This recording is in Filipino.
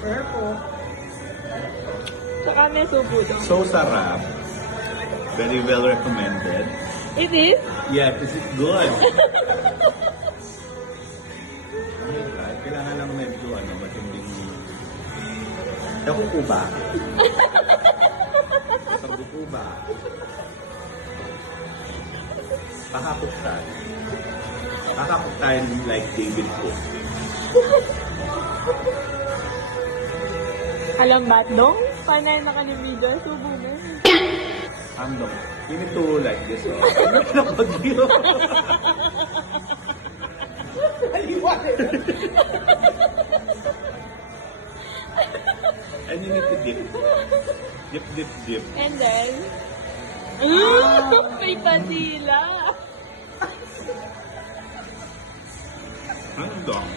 Purple. Saka may subo doon. So sarap. Very well recommended. It is? Yeah, this is good. Oh my God, kailangan lang medyo matinding... Nakukuba. Pagkukuba. Pakakot tayo. Pakakot tayo like David Cook. Alam ba, dong? Panay na kanibida, subo mo. You need to like this. Napag-iyo. And you need to dip. Dip, dip, dip. And then, may kadila. Ano dong?